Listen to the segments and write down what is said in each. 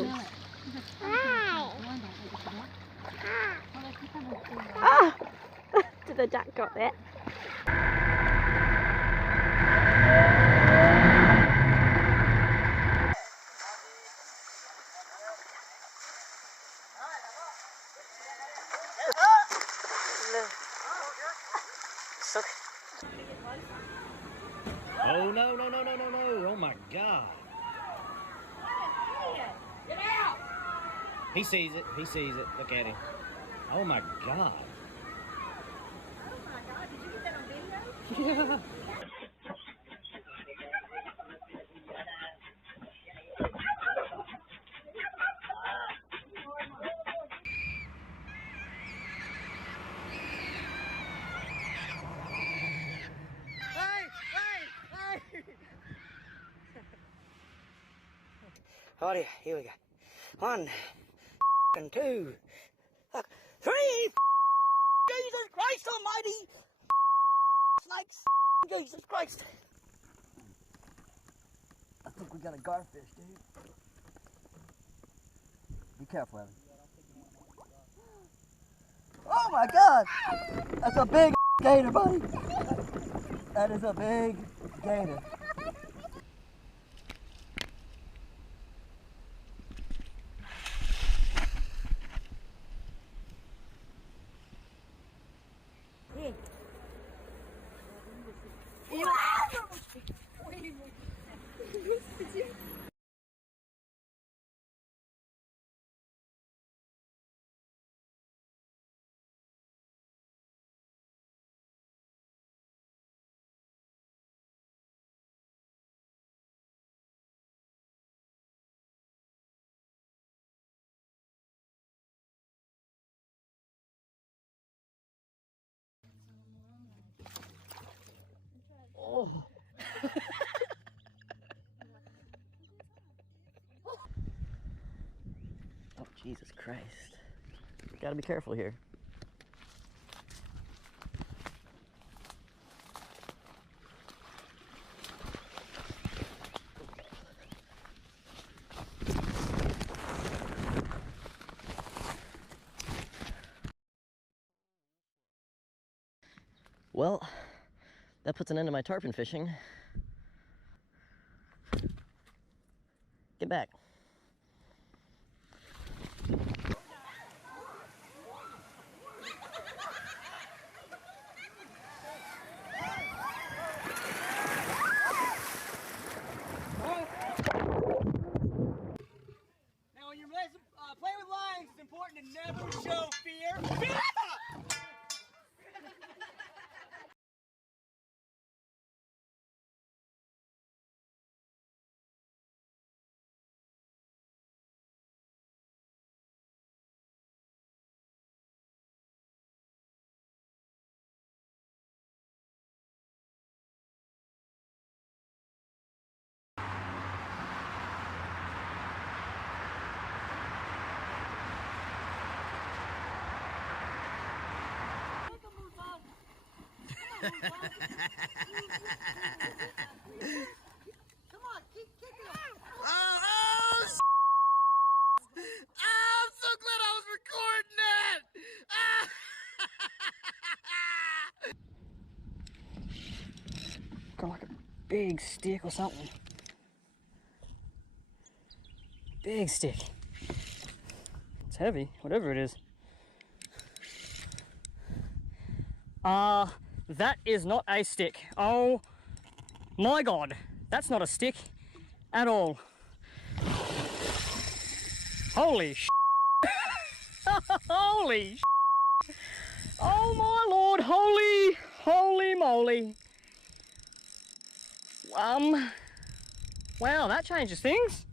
eel. Ah! Did the duck got that? Oh no, no, no, no, no, no. Oh my God. Get out! He sees it. He sees it. Look at him. Oh my God. Oh my God, did you get that on video? Yeah. Alrighty, here we go. 1, and 2, 3. Jesus Christ Almighty! Snakes! Jesus Christ! I think we got a garfish, dude. Be careful, Evan. Oh my God! That's a big gator, buddy. That is a big gator. Oh. Oh, Jesus Christ. Gotta be careful here. Well, that puts an end to my tarpon fishing. Get back. Now, when you're playing with lines, it's important to never show fear. Come on, keep kicking him. Oh, I'm so glad I was recording that. Got like a big stick or something. Big stick. It's heavy, whatever it is. That is not a stick. Oh my God, that's not a stick at all. Holy sh! Holy sh! Oh my Lord, holy moly. Wow, that changes things.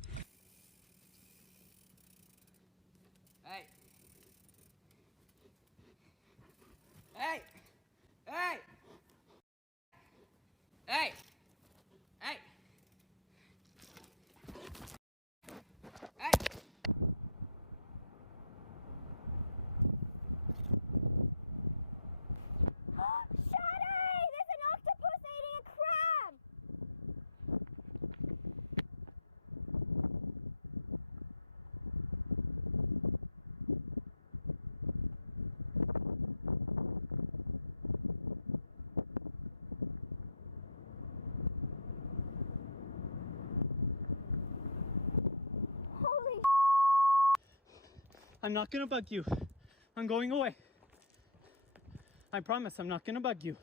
Hey. Hey. Hey. Hey. Hey. Hey. There's an octopus eating a crab! I'm not gonna bug you. I'm going away. I promise I'm not gonna bug you.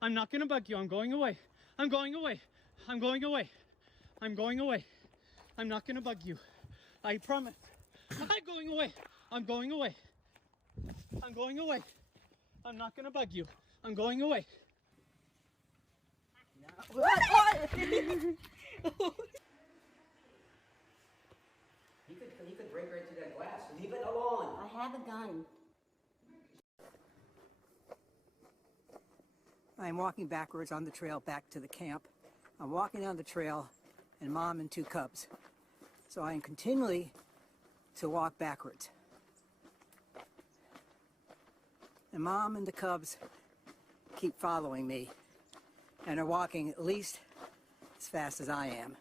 I'm not gonna bug you. I'm going away. I'm going away. I'm going away. I'm going away. I'm not gonna bug you. I promise. I'm going away. I'm going away. I'm going away. I'm not gonna bug you. I'm going away. He could break right through that glass. Leave it alone. I have a gun. I'm walking backwards on the trail back to the camp. I'm walking down the trail and Mom and 2 cubs. So I am continually to walk backwards. And Mom and the cubs keep following me and are walking at least as fast as I am.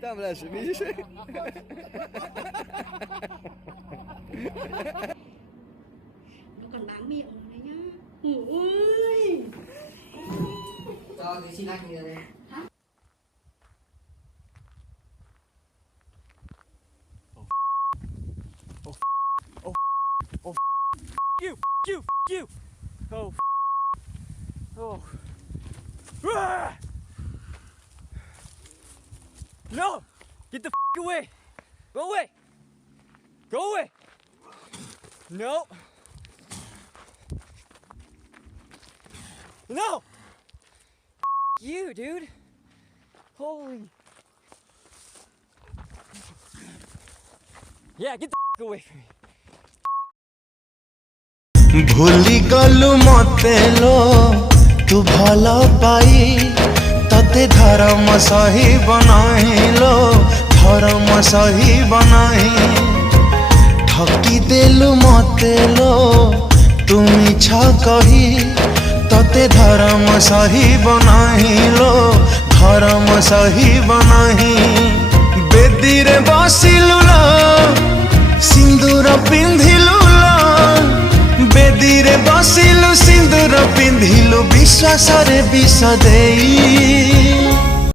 Tam leży, widzisz? Nó còn bám miệng rồi đấy nhá. Ôi. Cho thì xin anh kìa đây. You. Oh. Oh. Ah! No! Get the away! Go away! Go away! No! No! You, dude! Holy... Yeah, get the away from me! भूली गलु मते लो तू भला पाई तते धर्म सही बनाइलो धर्म सही बनाई ठकी देलु मते लो तू मिछा कही तते धर्म सही बनाइलो धर्म सही बनाई बेदी रे बसिलु लो सिंदूर पिंधिलु बेदी रे बसिलु सिंदूर पिंधिलु विश्वास रे विष देई